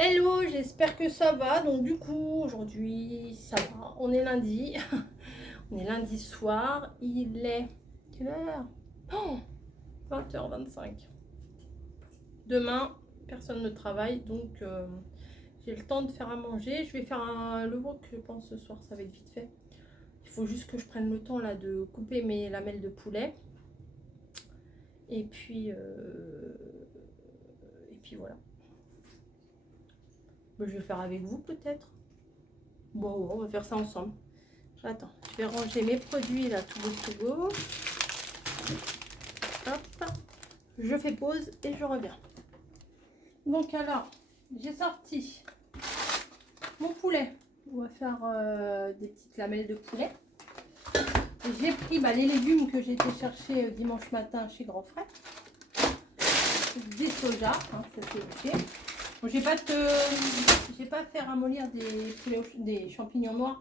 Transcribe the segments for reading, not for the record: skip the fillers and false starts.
Hello, j'espère que ça va. Donc du coup, aujourd'hui, ça va. On est lundi. On est lundi soir. Il est... Quelle heure? Oh, 20h25. Demain, personne ne travaille. Donc j'ai le temps de faire à manger. Je vais faire le wok, je pense, ce soir. Ça va être vite fait. Il faut juste que je prenne le temps là de couper mes lamelles de poulet. Et puis voilà. Je vais le faire avec vous peut-être. Bon, on va faire ça ensemble. Attends, je vais ranger mes produits là, tout go. Hop, je fais pause et je reviens. Donc alors, j'ai sorti mon poulet. On va faire des petites lamelles de poulet. J'ai pris les légumes que j'ai été chercher dimanche matin chez Grand Frais. Des soja, hein, ça c'est ok. Bon, j'ai pas fait ramollir des champignons noirs,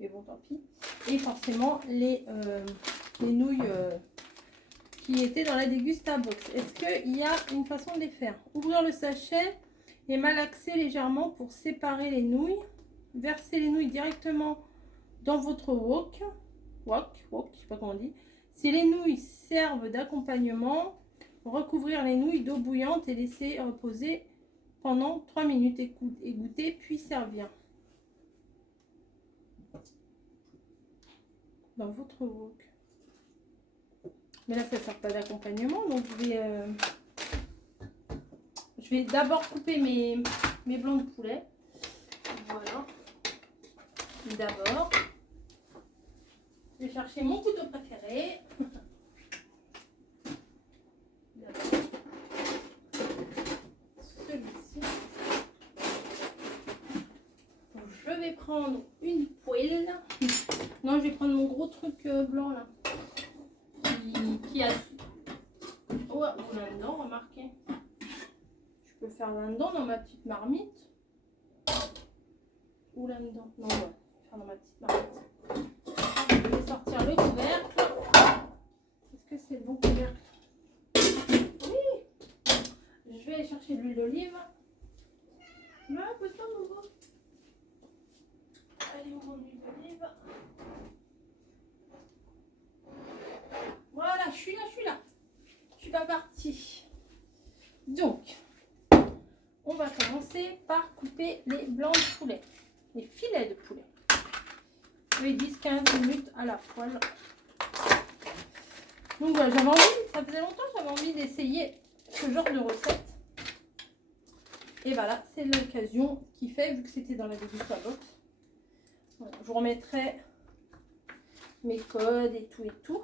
mais bon tant pis. Et forcément les nouilles qui étaient dans la Dégustabox. Est-ce qu'il y a une façon de les faire? Ouvrir le sachet et malaxer légèrement pour séparer les nouilles. Verser les nouilles directement dans votre wok, je sais pas comment on dit. Si les nouilles servent d'accompagnement, recouvrir les nouilles d'eau bouillante et laisser reposer pendant 3 minutes et goûter, puis servir. Dans votre wok. Mais là, ça ne sert pas d'accompagnement, donc je vais d'abord couper mes blancs de poulet. Voilà. D'abord, je vais chercher mon couteau préféré. Celui-ci. Je vais prendre une poêle. Non, je vais prendre mon gros truc blanc là. Qui a... Oh, là-dedans, remarquez. Je peux faire là-dedans dans ma petite marmite. Ou là-dedans. Non, ouais. Faire dans ma petite marmite. Je vais sortir le couvercle. Est-ce que c'est le bon couvercle? Oui. Je vais aller chercher de l'huile d'olive. Là, pose-toi, mon beau. Allez, on prend de l'huile d'olive. Voilà, je suis là. Je suis pas partie. Donc, on va commencer par couper les blancs de poulet. Les filets de poulet. Les 10-15 minutes à la poêle. Donc voilà, j'avais envie, ça faisait longtemps que j'avais envie d'essayer ce genre de recette. Et voilà, c'est l'occasion qui fait, vu que c'était dans la Dégustabox. Voilà, je vous remettrai mes codes et tout.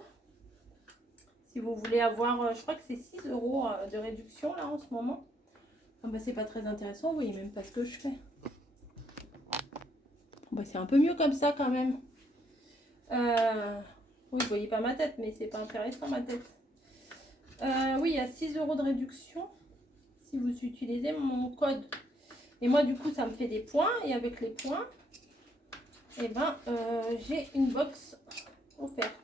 Si vous voulez avoir, je crois que c'est 6 € de réduction là en ce moment. Ah bah, c'est pas très intéressant, vous voyez même pas ce que je fais. Bah, c'est un peu mieux comme ça quand même. Oui, vous voyez pas ma tête, mais c'est pas intéressant ma tête. Oui, il y a 6 € de réduction si vous utilisez mon code. Et moi, du coup, ça me fait des points. Et avec les points, eh ben, j'ai une box offerte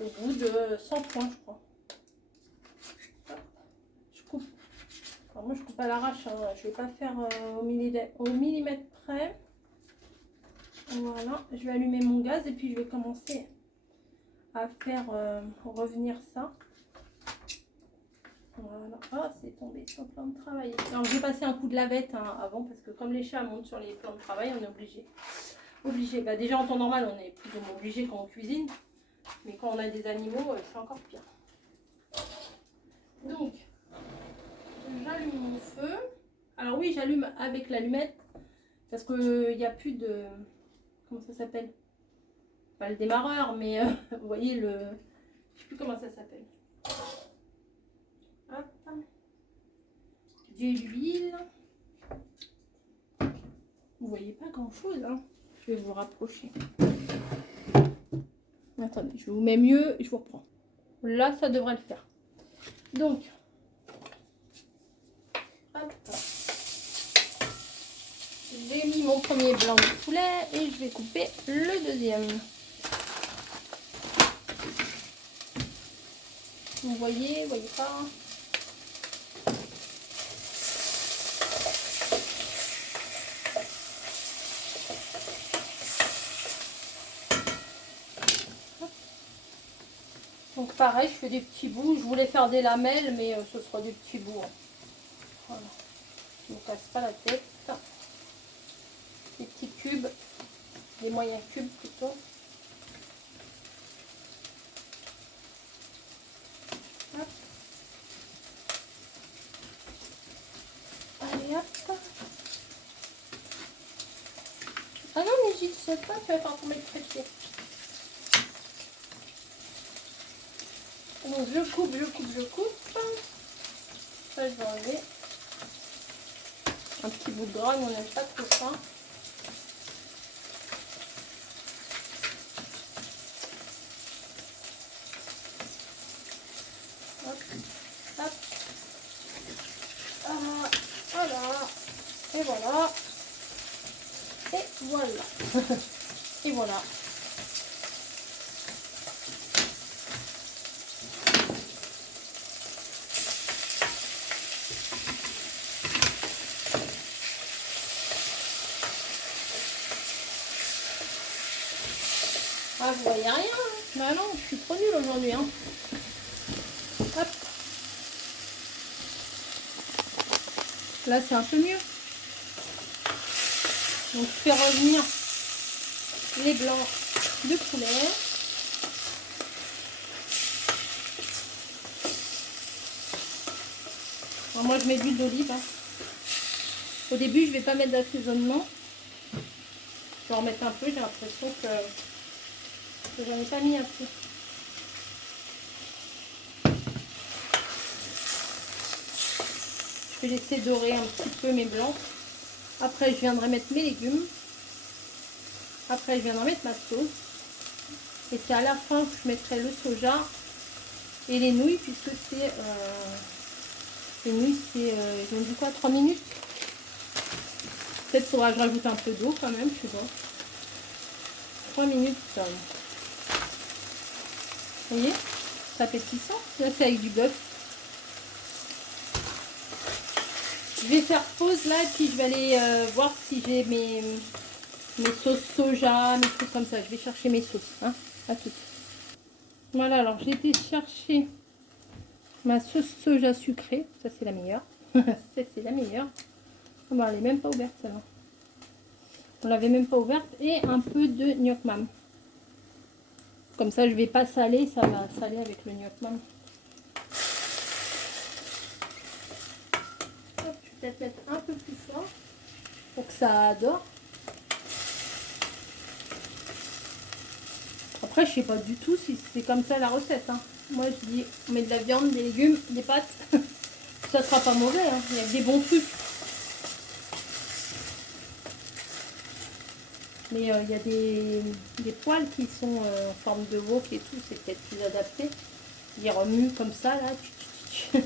au bout de 100 points, je crois. Hop, je coupe. Alors moi, je coupe à l'arrache. Hein. Je vais pas faire au millimètre près. Voilà, je vais allumer mon gaz et puis je vais commencer à faire revenir ça. Voilà, oh, c'est tombé sur le plan de travail. Alors j'ai passé un coup de lavette hein, avant parce que comme les chats montent sur les plans de travail, on est obligé. Bah, déjà en temps normal, on est plus ou moins obligé quand on cuisine, mais quand on a des animaux, c'est encore pire. Donc, j'allume mon feu. Alors oui, j'allume avec l'allumette parce qu'il n'y a plus de... Comment ça s'appelle? Pas le démarreur, mais vous voyez le... Je sais plus comment ça s'appelle. Hop. De l'huile. Vous voyez pas grand chose, hein. Je vais vous rapprocher. Attendez, je vous mets mieux et je vous reprends. Là, ça devrait le faire. Donc, hop. J'ai mis mon premier blanc de poulet et je vais couper le deuxième. Vous voyez pas? Donc pareil, je fais des petits bouts. Je voulais faire des lamelles, mais ce sera des petits bouts. Hein. Voilà. Je ne me casse pas la tête. Des petits cubes, des moyens cubes plutôt. Hop. Allez hop. Ah non, mais j'y saute pas, tu vas faire tomber le trépied. Donc je coupe, je coupe, je coupe. Ça, je vais enlever un petit bout de gras, mais on n'aime pas trop ça. Hop, hop. Ah, voilà. Et voilà. Et voilà. Et voilà. Ah, vous voyez rien, hein? Bah non, je suis trop nulle aujourd'hui, hein. Hop. Là, c'est un peu mieux. Donc, je fais revenir les blancs de poulet. Alors, moi, je mets de l'huile d'olive. Hein. Au début, je vais pas mettre d'assaisonnement. Je vais en mettre un peu. J'ai l'impression que j'en ai pas mis assez. Je vais laisser dorer un petit peu mes blancs. Après, je viendrai mettre mes légumes. Après, je viendrai mettre ma sauce. Et c'est à la fin que je mettrai le soja et les nouilles, puisque c'est... les nouilles, c'est... ils ont dit quoi, 3 minutes? Peut-être faudra que je rajoute un peu d'eau quand même, je sais pas. 3 minutes. Vous voyez? C'est appétissant. Là, c'est avec du bœuf. Je vais faire pause là et puis je vais aller voir si j'ai mes sauces soja, mes trucs comme ça. Je vais chercher mes sauces. Hein. À tout. Voilà, alors j'ai été chercher ma sauce soja sucrée. Ça, c'est la meilleure. Ça, c'est la meilleure. Oh, bah, elle n'est même pas ouverte, celle-là. On l'avait même pas ouverte. Et un peu de gnoc mam. Comme ça, je vais pas saler. Ça va saler avec le gnoc mam. Je vais peut-être mettre un peu plus fort pour que ça dore. Après, je sais pas du tout si c'est comme ça la recette. Hein. Moi, je dis, on met de la viande, des légumes, des pâtes. Ça sera pas mauvais. Hein. Il y a des bons trucs. Mais il y a des poils qui sont en forme de wok et tout. C'est peut-être plus adapté. Ils remuent comme ça, là. Je sais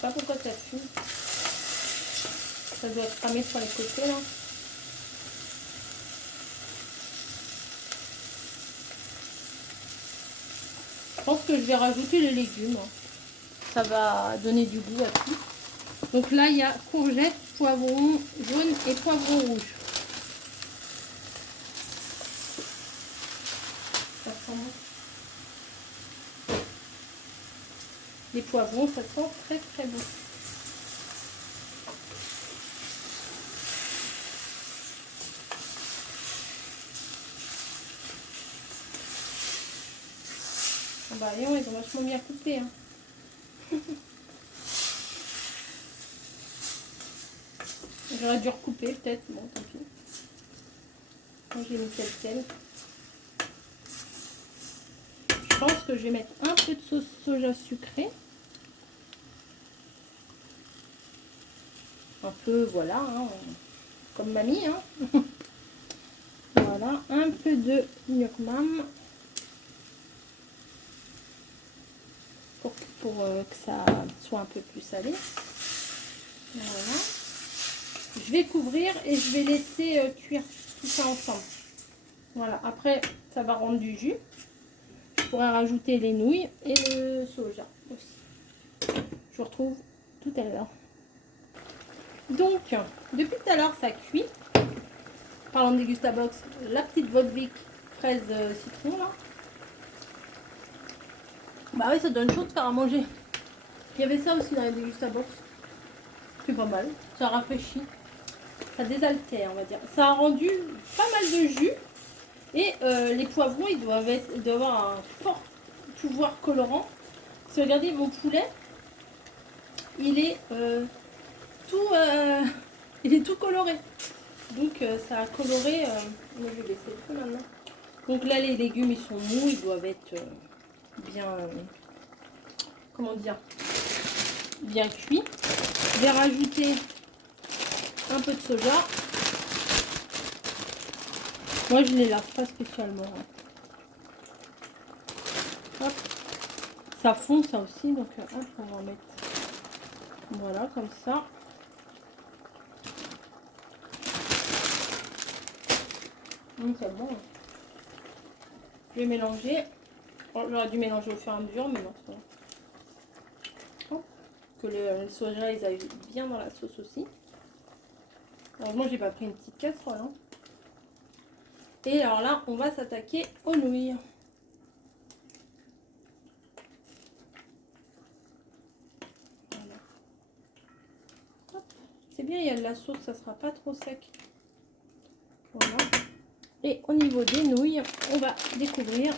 pas pourquoi ça fume. Ça doit être cramé sur les côtés, là. Je pense que je vais rajouter les légumes. Hein. Ça va donner du goût à tout. Donc là, il y a courgettes, poivrons jaunes et poivrons rouges. Ça sent bon. Les poivrons, ça sent très très bon. Ah bah Léon, ils ont vachement bien coupé. Hein. J'aurais dû recouper peut-être, bon tant pis. Moi j'ai mis tel quel. Je pense que je vais mettre un peu de sauce soja sucrée. Un peu, voilà, hein, comme mamie. Hein. Voilà, un peu de gnoc mam. Pour que ça soit un peu plus salé. Voilà. Je vais couvrir et je vais laisser cuire tout ça ensemble. Voilà, après ça va rendre du jus. Je pourrais rajouter les nouilles et le soja aussi. Je vous retrouve tout à l'heure. Donc, depuis tout à l'heure, ça cuit. Parlant de Dégustabox, la petite Vodvik fraise citron là. Bah oui, ça donne chaud de faire à manger. Il y avait ça aussi dans les Dégustabox. C'est pas mal, ça rafraîchit. Ça désaltère, on va dire. Ça a rendu pas mal de jus. Et les poivrons, ils doivent avoir un fort pouvoir colorant. Si vous regardez mon poulet, il est il est tout coloré. Donc ça a coloré. Je vais baisser le feu maintenant. Donc là, les légumes, ils sont mous, ils doivent être bien, comment dire, bien cuits. Je vais rajouter un peu de soja. Moi, je ne les lave pas spécialement. Hop. Ça fond, ça aussi. Donc, hop, on va en mettre. Voilà, comme ça. C'est bon. Je vais mélanger. Oh, j'aurais dû mélanger au fur et à mesure, mais non, c'est bon. Oh. Que le soja, ils aillent bien dans la sauce aussi. Heureusement, j'ai pas pris une petite casserole. Hein. Et alors là, on va s'attaquer aux nouilles. Voilà. C'est bien, il y a de la sauce, ça sera pas trop sec. Voilà. Et au niveau des nouilles, on va découvrir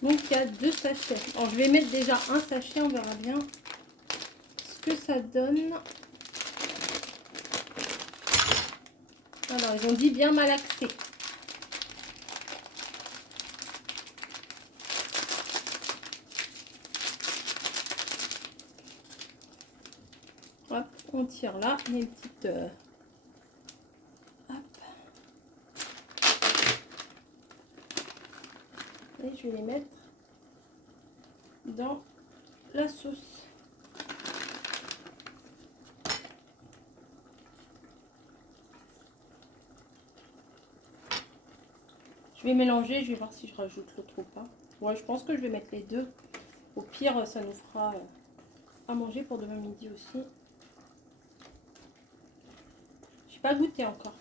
donc il y a 2 sachets. Alors je vais mettre déjà un sachet, on verra bien ce que ça donne. Alors ils ont dit bien malaxé. Hop, on tire là, il y a une petite hop. Et je vais les mettre dans la sauce. Je vais mélanger, je vais voir si je rajoute l'autre ou pas. Ouais, je pense que je vais mettre les deux. Au pire, ça nous fera à manger pour demain midi aussi. J'ai pas goûté encore.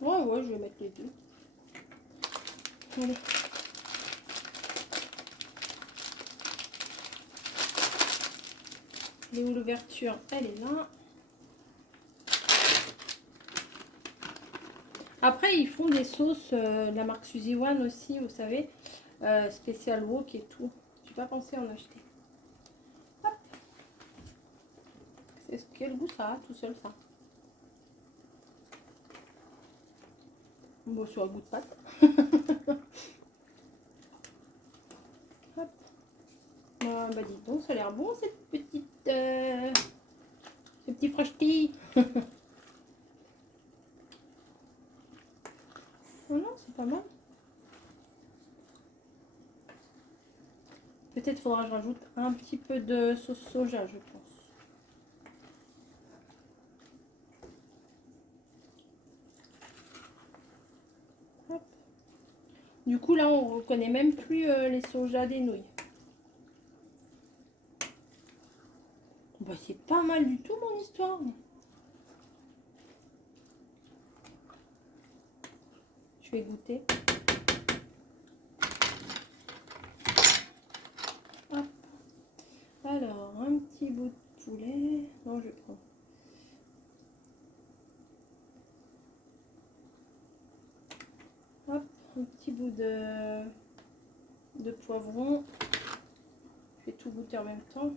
Ouais, je vais mettre les deux. Allez. Et où l'ouverture, elle est là. Après, ils font des sauces, la marque Suzy One aussi, vous savez, spécial wok et tout. J'ai pas pensé en acheter. Hop. Quel goût ça a tout seul, ça? Bon, sur un goût de pâte. Hop. Bah dis donc, ça a l'air bon cette petite, ce petit freshti. Oh non, c'est pas mal. Peut-être faudra que je rajoute un petit peu de sauce soja, je pense. Hop. Du coup, là, on reconnaît même plus les sojas des nouilles. Bah, c'est pas mal du tout, mon histoire. Je vais goûter. Hop. Alors, un petit bout de poulet. Non, je prends. Hop, un petit bout de poivron. Je vais tout goûter en même temps.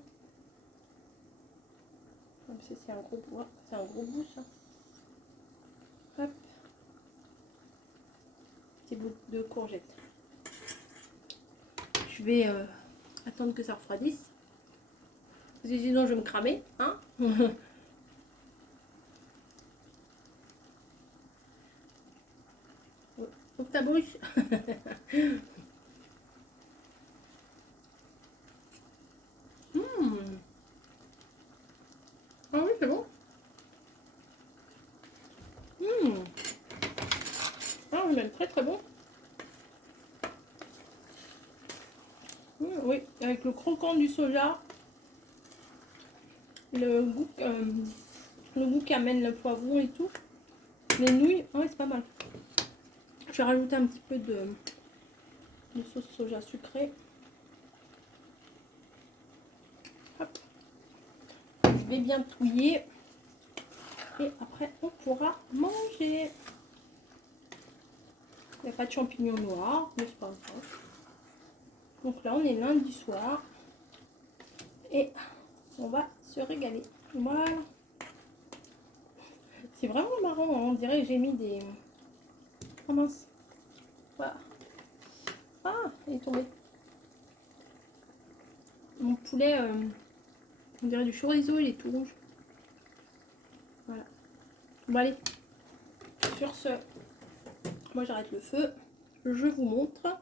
Comme ça, c'est un gros bout. C'est un gros bout, ça. Hop. Petit bout de courgette. Je vais attendre que ça refroidisse. Parce que sinon, je vais me cramer. Hein. Ouvre ta bouche. Ah oui, c'est bon. même très très bon. Oui, avec le croquant du soja, le goût qu'amène le poivron et tout, les nouilles, ouais, c'est pas mal. Je vais rajouter un petit peu de sauce soja sucrée. Hop. Je vais bien touiller et après on pourra manger. Il n'y a pas de champignons noirs, mais c'est pas grave. Donc là on est lundi soir et on va se régaler. Voilà. C'est vraiment marrant, hein. On dirait que j'ai mis des... Oh mince. Voilà. Ah, il est tombé. Mon poulet, on dirait du chorizo, il est tout rouge. Voilà. Bon allez, sur ce, moi j'arrête le feu. Je vous montre.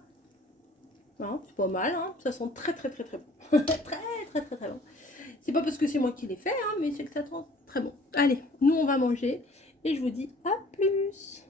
Non, c'est pas mal, hein. Ça sent très très très très bon. très bon. C'est pas parce que c'est moi qui l'ai fait, hein, mais c'est que ça sent très bon. Allez, nous on va manger et je vous dis à plus.